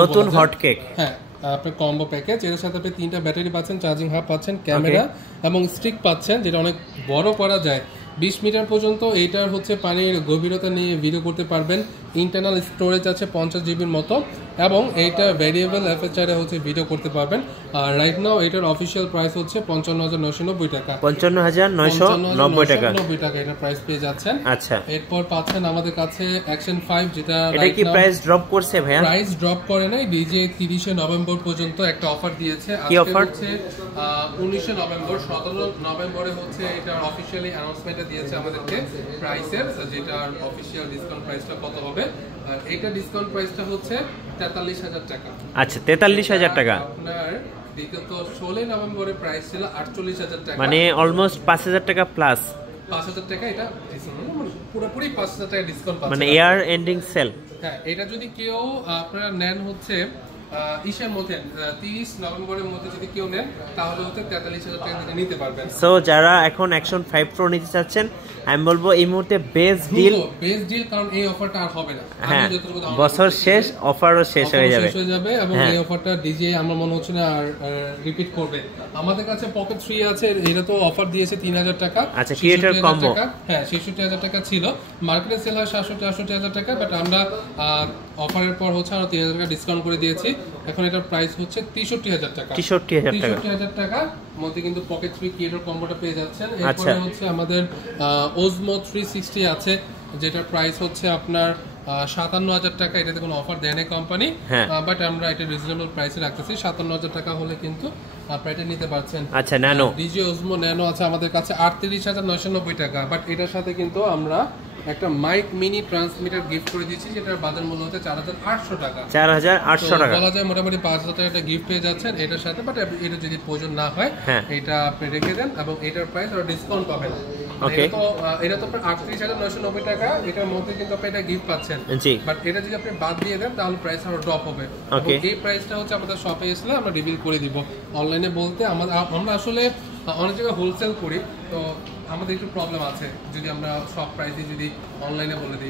নতুন hot cake. হ্যাঁ, আপনার কম্বো প্যাকেজ, এর সাথে আপনি 3টা ব্যাটারি পাচ্ছেন, চার্জিং হাব পাচ্ছেন, ক্যামেরা এবং স্টিক পাচ্ছেন, যেটা অনেক বড় করা যায়। 20 মিটার পর্যন্ত এইটার হচ্ছে পানির গভীরতা নিয়ে ভিডিও করতে পারবেন। ইন্টারনাল স্টোরেজ আছে 50 জিবির মতো, এবং এইটা ভ্যারিয়েবল অ্যাপারচারে হচ্ছে ভিডিও করতে পারবেন। আর রাইট নাও এটার অফিশিয়াল প্রাইস হচ্ছে 55,990 টাকা। 55,990 টাকা এটার প্রাইস পেয়ে যাচ্ছেন। আচ্ছা, এরপর পাচ্ছেন আমাদের কাছে অ্যাকশন 5, যেটা এটা কি প্রাইস ড্রপ করছে ভাইয়া? প্রাইস ড্রপ করে নাই, ডিজে 30 নভেম্বর পর্যন্ত একটা অফার দিয়েছে। কি অফার? হচ্ছে 19 নভেম্বর, 17 নভেম্বরে হচ্ছে এটার অফিশিয়ালি অ্যানাউন্সমেন্ট দিয়েছে আমাদেরকে প্রাইসের, যেটার অফিশিয়াল ডিসকাউন্ট প্রাইসটা কত হবে। আর এটা ডিসকাউন্ট প্রাইসটা হচ্ছে 43,000 টাকা। আচ্ছা, 43,000 টাকা। আপনার বিগত 16 নভেম্বরে প্রাইস ছিল 48,000 টাকা, মানে অলমোস্ট 5,000 টাকা প্লাস। 5,000 টাকা এটা পুরোপুরি 5,000 টাকা ডিসকাউন্ট পাচ্ছেন, মানে ইয়ার এন্ডিং সেল। হ্যাঁ, এটা যদি কেউ আপনারা নেন হচ্ছে ইসের মধ্যে 30 নভেম্বরের মধ্যে যদি কেউ নেন, তাহলে হচ্ছে 43,000 টাকা দিয়ে নিতে পারবেন। সো যারা এখন অ্যাকশন 5 প্রো নিতে চাচ্ছেন, আমি বলবো এই মুহূর্তে বেস্ট ডিল, কারণ এই অফারটা আর হবে না। হ্যাঁ, বছর শেষ, অফারও শেষ হয়ে যাবে এবং এই অফারটা ডিজে আমার মনে হচ্ছে না আর রিপিট করবে। আমাদের কাছে পকেট 3 আছে, এটা তো অফার দিয়েছে 3,000 টাকা। আচ্ছা, ক্রিয়েটর কম্বো, হ্যাঁ 66,000 টাকা ছিল, মার্কেটে সেল হয় 67,000 টাকা, বাট আমরা অফারের পর হচ্ছে আরো 3,000 টাকা ডিসকাউন্ট করে দিয়েছি। এখন এটার প্রাইস হচ্ছে 63,000 টাকা। 63,000 টাকা মধ্যে কিন্তু পকেট 3 ক্রিয়েটর কম্বোটা পেয়ে যাচ্ছেন। এরপরে হচ্ছে আমাদের ওজমো 360 আছে, যেটার প্রাইস হচ্ছে আপনার 57,000 টাকা। এটাতে কোনো অফার দেয় না কোম্পানি, বাট আমরা এটা রিজনেবল প্রাইসে রাখতেছি। 57,000 টাকা হলে কিন্তু আপনারা এটা নিতে পারছেন। আচ্ছা, ন্যানো ডিজে ওজমো ন্যানো আছে আমাদের কাছে 38,990 টাকা, বাট এটার সাথে কিন্তু আমরা একটা মাইক মিনি ট্রান্সমিটার গিফট করে দিয়েছি, যেটার বাজার মূল্য হচ্ছে 4,800 টাকা। 4,800 টাকা বলা যায় মোটামুটি 5,000 টাকা একটা গিফট পেয়ে যাচ্ছেন এটার সাথে, বাট এটা যদি প্রয়োজন না হয় এটা আপনি রেখে দেন, এবং এটার প্রাইস আর ডিসকাউন্ট পাবেন। এটা তো আপনার 38,990 টাকা, এটার মধ্যে কিন্তু আপনি এটা গিফট পাচ্ছেন, বাট এটা যদি আপনি বাদ দিয়ে দেন তাহলে প্রাইস আরো ড্রপ হবে। এই প্রাইসটা হচ্ছে আমাদের শপে এসলে আমরা রিভিল করে দিব। অনলাইনে বলতে আমরা আসলে অনেক জায়গায় হোলসেল করি, তো আমাদের একটু প্রবলেম আছে যদি আমরা সব প্রাইসে যদি অনলাইনে বলে দিই।